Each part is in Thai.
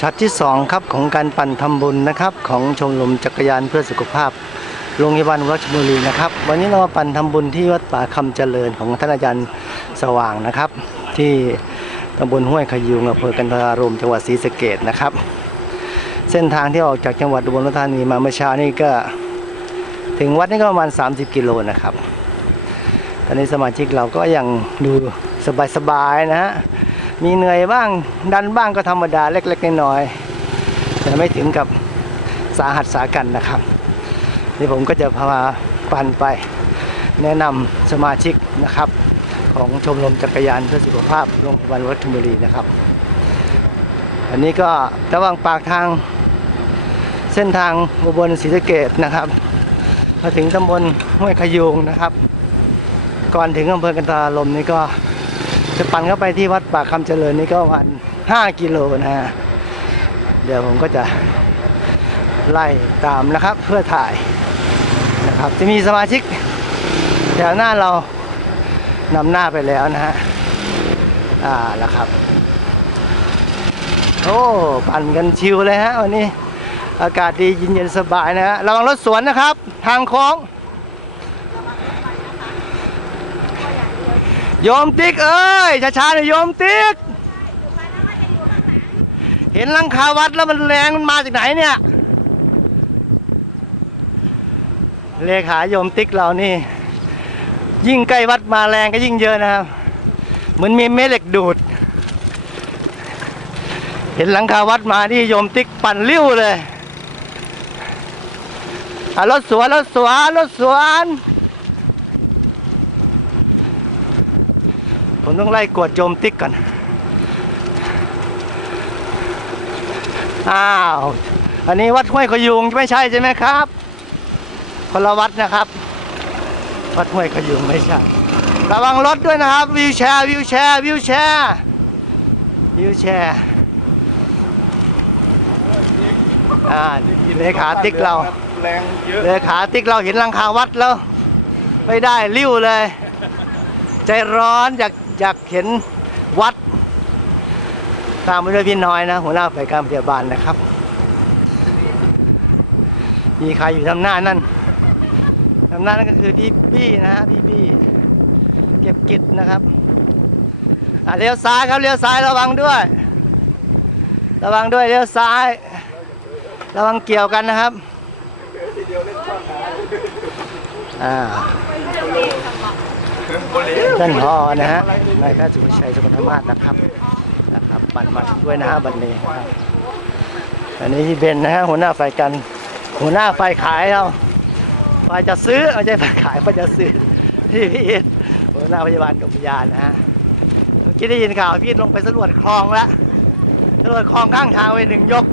ช็อตที่สองครับของการปั่นทำบุญนะครับ ของชมรมจักรยานเพื่อสุขภาพโรงพยาบาลราชบุรีนะครับ วันนี้เรามาปั่นทำบุญที่วัดป่าคำเจริญของท่านอาจารย์สว่างนะครับ ที่ตำบลห้วยขยุงอำเภอกันทรารมจังหวัดศรีสะเกดนะครับ เส้นทางที่ออกจากจังหวัดอุบลราชธานีมาเมื่อเช้านี่ก็ ถึงวัดนี่ก็ประมาณ 30 กิโลนะครับ ตอนนี้สมาชิกเราก็ยังดูสบายๆนะฮะ มีเหนื่อยบ้างดันบ้างก็ธรรมดาเล็กๆน้อยๆแต่ไม่ถึงกับสาหัสสากันนะครับนี่ผมก็จะพาปั่นไปแนะนำสมาชิกนะครับ ของชมรมจักรยานเพื่อสุขภาพโรงพยาบาลวัฒนบุรีนะครับ อันนี้ก็ระหว่างปากทางเส้นทางอุบลศรีสะเกดนะครับมาถึงตำบลห้วยขยูงนะครับ ก่อนถึงอำเภอกันตาลมนี่ก็ จะปั่นเข้าไปที่วัดป่าคำเจริญนี่ก็ประมากิโลนะฮะเดี๋ยวผมก็จะไล่ตามนะครับเพื่อถ่ายนะครับ จะมีสมาชิกแถวหน้าเรานำหน้าไปแล้วนะฮะอ่าแล้วครับ โอ้ปั่นกันชิวเลยฮะวันนี้ อากาศดีเย็นๆสบายนะฮะระวังรถสวนนะครับ ทางโค้ง โยมติ๊กเอ้ยช้าๆหน่อยโยมติ๊ก เห็นหลังคาวัดแล้วมันแรงมันมาจากไหนเนี่ย เลขาโยมติ๊กเรานี่ ยิ่งใกล้วัดมาแรงก็ยิ่งเยอะนะครับ เหมือนมีแม่เหล็กดูด เห็นหลังคาวัดมานี่โยมติ๊กปั่นริ้วเลยอะรถสวนรถสวนรถสวน ผมต้องไล่กวดโยมติ๊กก่อน อ้าว อันนี้วัดห้วยขยุงไม่ใช่ใช่ไหมครับ คนละวัดนะครับ วัดห้วยขยุงไม่ใช่ ระวังรถด้วยนะครับ วิวแชร์ วิวแชร์ วิวแชร์ วิวแชร์อ่าเลขาติ๊กเราแรงเยอะเลขาติ๊กเราเห็นหลังคาวัดแล้ว ไม่ได้ริ้วเลย ใจร้อนอยาก อยากเห็นวัด ตามไปด้วยพี่น้อยนะหัวหน้าฝ่ายการพยาบาลนะครับ มีใครอยู่ทำหน้านั่นทำหน้านั่นก็คือพี่บี้นะฮะพี่บี้เก็บกิจนะครับอะเลี้ยวซ้ายครับเลี้ยวซ้ายระวังด้วย ระวังด้วยเลี้ยวซ้าย ระวังเกี่ยวกันนะครับอ่า ท่านพอนะฮะนายแพทย์สุภชัยสุขธรรมาศนะครับนะครับปั่นมาด้วยนะฮะบันนี้นะครับอันนี้พี่เบนนะฮะหัวหน้าฝ่ายการหัวหน้าฝ่ายขายเราฝ่ายจะซื้อไม่ใช่ฝ่ายขายฝ่ายจะซื้อพี่พี่อิฐหัวหน้าพยาบาลกรมยานนะฮะเมื่อกี้ได้ยินข่าวพี่อิฐลงไปสำรวจคลองแล้วสำรวจคลองข้างทางไปหนึ่งยก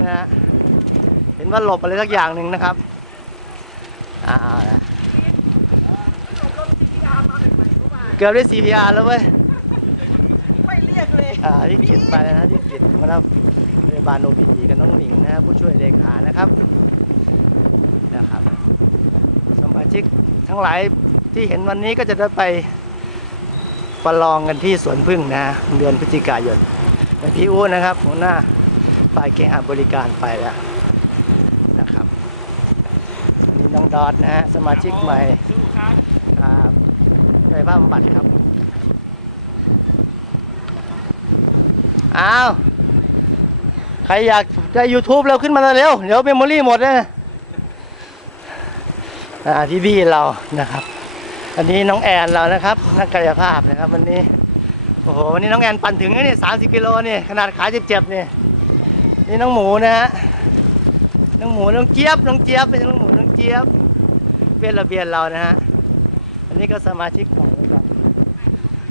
นะฮะเห็นว่าหลบอะไรสักอย่างหนึ่งนะครับอ่าๆนะ เกือบได้ CPR แล้วเว้ย ไม่เรียกเลย อ่าที่กิจไปแล้วนะที่กิจคณะพยาบาลโอพีกับน้องหนิงนะฮะผู้ช่วยเลขานะครับนะครับ สมาชิกทั้งหลายที่เห็นวันนี้ก็จะได้ไปประลองกันที่สวนพึ่งนะเดือนพฤศจิกายนในพี่อู้นะครับหัวหน้าฝ่ายเคหะบริการไปแล้วนะครับอันนี่น้องดอดนะฮะสมาชิกใหม่ครับ กายภาพบำบัดครับอ้าวใครอยากได้ YouTube แล้วขึ้นมาเร็ว เดี๋ยวเมมโมรี่หมดนะที่บี้เรานะครับ อันนี้น้องแอนเรานะครับนักกายภาพนะครับ วันนี้โอ้โหวันนี้น้องแอนปั่นถึงนี่สามสิบกิโลนี่ขนาดขาเจ็บๆนี่นี่น้องหมูนะฮะน้องหมูน้องเจี๊ยบน้องเจี๊ยบเป็นน้องหมูน้องเจี๊ยบเวียนระเบียนเรานะฮะ อันนี้ก็สมาชิกใหม่เหมือนกัน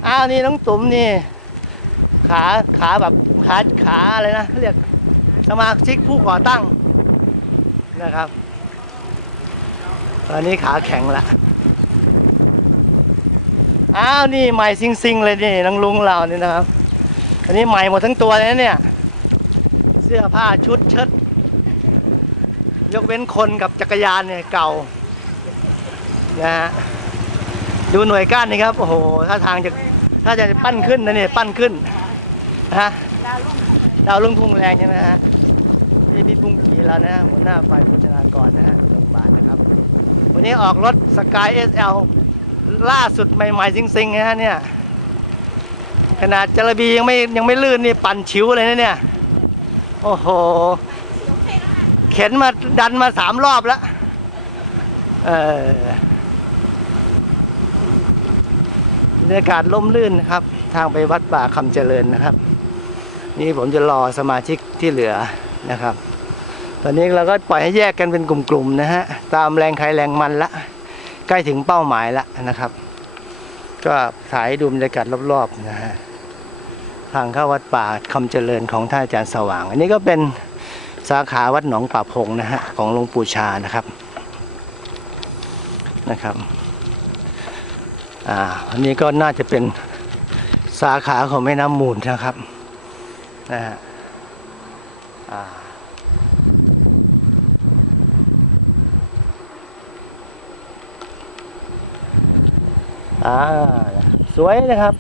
อ้าวนี่น้องตุ๋มนี่ ขาขาแบบขาขาอะไรนะเขาเรียกสมาชิกผู้ก่อตั้งนะครับ ตอนนี้ขาแข็งละอ้าวนี่ใหม่ซิงซิงเลยนี่น้องลุงเรานี่นะครับ อันนี้ใหม่หมดทั้งตัวเลยเนี่ย เสื้อผ้าชุดเชิดยกเว้นคนกับจักรยานเนี่ยเก่านะฮะ ดูหน่วยก้านนี่ครับ โอ้โหท่าทางจะถ้าจะปั้นขึ้นนะเนี่ยปั้นขึ้นฮะดาวรุ่งดาวลุ่งทุ่งแรงใช่ไหมฮะนี่พี่พุ่งผีแล้วนะฮะหัวหน้าฝ่ายโภชนากรนะฮะโรงพยาบาลนะครับ วันนี้ออกรถสกาย SL ล่าสุดใหม่ๆซิงๆนะฮะเนี่ยขนาดจระบียังไม่ยังไม่ลื่นนี่ปั่นชิวเลยนะเนี่ย โอ้โห เข็นมาดันมาสามรอบแล้ว เออบ รรยากาศล่มลื่นนะครับ ทางไปวัดป่าคำเจริญนะครับ นี่ผมจะรอสมาชิกที่เหลือนะครับ ตอนนี้เราก็ปล่อยให้แยกกันเป็นกลุ่มๆนะฮะตามแรงใครแรงมันละ ใกล้ถึงเป้าหมายละนะครับ ก็ถ่ายดูบรรยากาศรอบๆนะฮะทางเข้าวัดป่าคำเจริญของท่านอาจารย์สว่าง อันนี้ก็เป็นสาขาวัดหนองป่าพงนะฮะของหลวงปู่ชานะครับนะครับ อ่าอันนี้ก็น่าจะเป็นสาขาของแม่น้ำมูลนะครับนะฮะอ่าอ่าสวยนะครับ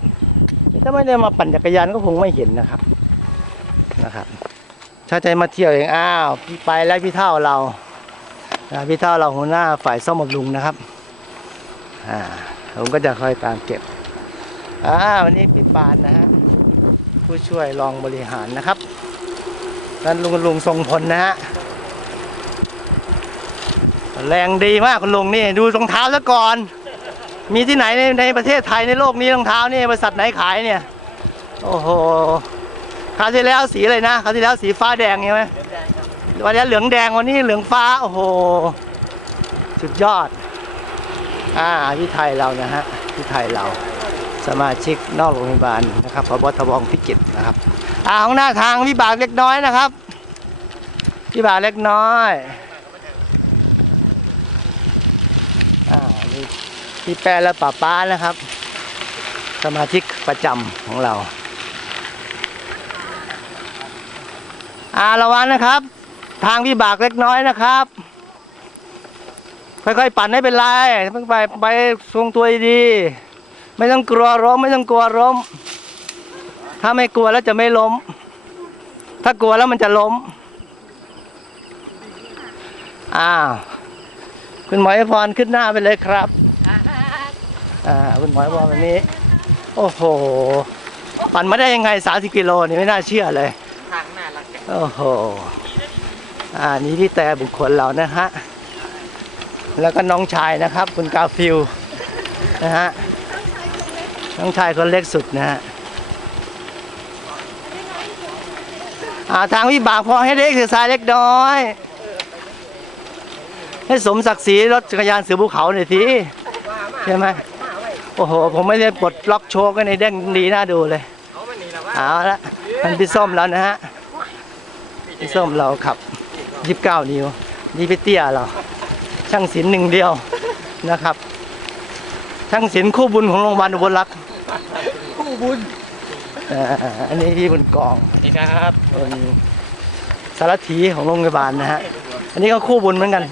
ถ้าไม่ได้มาปั่นจักรยานก็คงไม่เห็นนะครับนะครับ ถ้าใจมาเที่ยวเองอ้าวไปแล้วพี่เท่าเราอ่าพี่เท่าเราหัวหน้าฝ่ายซ่อมบำรุงนะครับอ่า ผมก็จะคอยตามเก็บอ่าวันนี้พี่ปานนะฮะผู้ช่วยรองบริหารนะครับนั่นลุงลุงทรงพลนะฮะแรงดีมากคุณลุงนี่ดูรองเท้าซะก่อน มีที่ไหนในในประเทศไทยในโลกนี้รองเท้านี่บริษัทไหนขายเนี่ย โอ้โหคราวที่แล้วสีอะไรนะคราวที่แล้วสีฟ้าแดงใช่ไหมวันนี้เหลืองแดงวันนี้เหลืองฟ้า โอ้โห สุดยอด อ่าที่ไทยเรานะฮะที่ไทยเราสมาชิกนอกโรงพยาบาลนะครับพบทบองพิจิตรนะครับอ่าของหน้าทางวิบากเล็กน้อยนะครับวิบากเล็กน้อยอ่านี่พี่แปรและป้าป้านะครับ สมาชิกประจำของเราอ่าระวังนะครับ ทางวิบากเล็กน้อยนะครับ ค่อยๆปั่นให้เป็นไรไปไปทรงตัวดีๆไม่ต้องกลัวล้มไม่ต้องกลัวล้ม ถ้าไม่กลัวแล้วจะไม่ล้ม ถ้ากลัวแล้วมันจะล้ม อ้าว คุณหมอไอพรขึ้นหน้าไปเลยครับ อ่า คุณหมอไอพรวันนี้ โอ้โห ปั่นมาได้ยังไง 30 กิโลนี่ไม่น่าเชื่อเลย ทางน่ารักจังโอ้โห อ่า นี่พี่แต่บุคคลเรานะฮะ แล้วก็น้องชายนะครับ คุณกาฟิลนะฮะน้องชายคนเล็กสุดนะฮะอาทางวิบากพอให้เล็กคือสายเล็กน้อย ให้สมศักดิ์ศรีรถจักรยานเสือภูเขาหน่อยทีใช่ไหมโอ้โห ผมไม่ได้ปลดล็อกโชว์กันในเด้งดีน่าดูเลย เอาละว่าเอาละมันพี่ส้มแล้วนะฮะพี่ส้มเราขับ 29 นิ้ว นี่พี่เตี้ยเรา ช่างศิลป์หนึ่งเดียวนะครับ ช่างศิลป์คู่บุญของโรงพยาบาลอุบลรักษ์คู่บุญเอ่ออันนี้พี่บุญกองสวัสดีครับเป็นสารถีของโรงพยาบาลนะฮะอันนี้ก็คู่บุญเหมือนกัน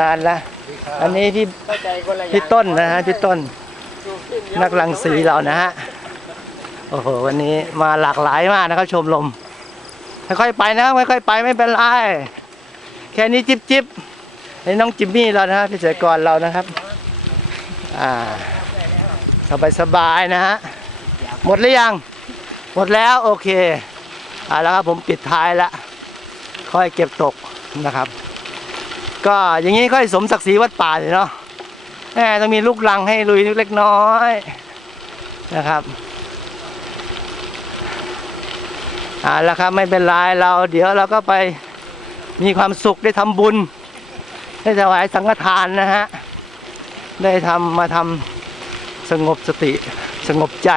นานแล้วอันนี้พี่เข้าใจคนละอย่างพี่ต้นนะฮะพี่ต้น นักลังสีเรานะฮะโอ้โหวันนี้มาหลากหลายมากนะครับ ชมลมค่อยๆไปนะครับค่อยๆไปไม่เป็นไรแค่นี้จิบจิบๆ นี่น้องจิมมี่เรานะฮะพิเศษกรเรานะครับ อ่า สบายๆนะฮะ หมดหรือยัง หมดแล้วโอเคอ่าแล้วครับผมปิดท้ายละ ค่อยเก็บตกนะครับ ก็อย่างนี้ค่อยสมศักดิ์ศรีวัดป่าเลยเนาะแหมต้องมีลูกลังให้ลุยเล็กน้อยนะครับอ่าแล้วครับไม่เป็นไรเราเดี๋ยวเราก็ไปมีความสุขได้ทำบุญ ได้ถวายสังฆทานนะฮะ ได้ทำมาทำสงบสติสงบใจ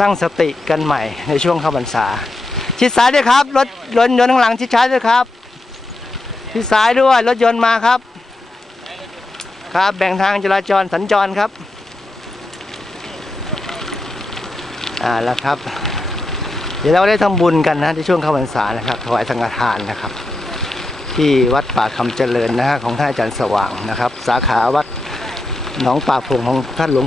ตั้งสติกันใหม่ในช่วงเข้าพรรษา ชิดซ้ายด้วยครับ รถรถยนต์ข้างหลังชิดซ้ายด้วยครับชิดซ้ายด้วยรถยนต์มาครับ ครับแบ่งทางจราจรสัญจรครับอ่าแล้วครับ เดี๋ยวเราได้ทำบุญกันนะในช่วงเข้าพรรษานะครับถวายสังฆทานนะครับ ที่วัดป่าคำเจริญนะฮะของท่านอาจารย์สว่างนะครับ สาขาวัดหนองป่าพงของท่านหลวง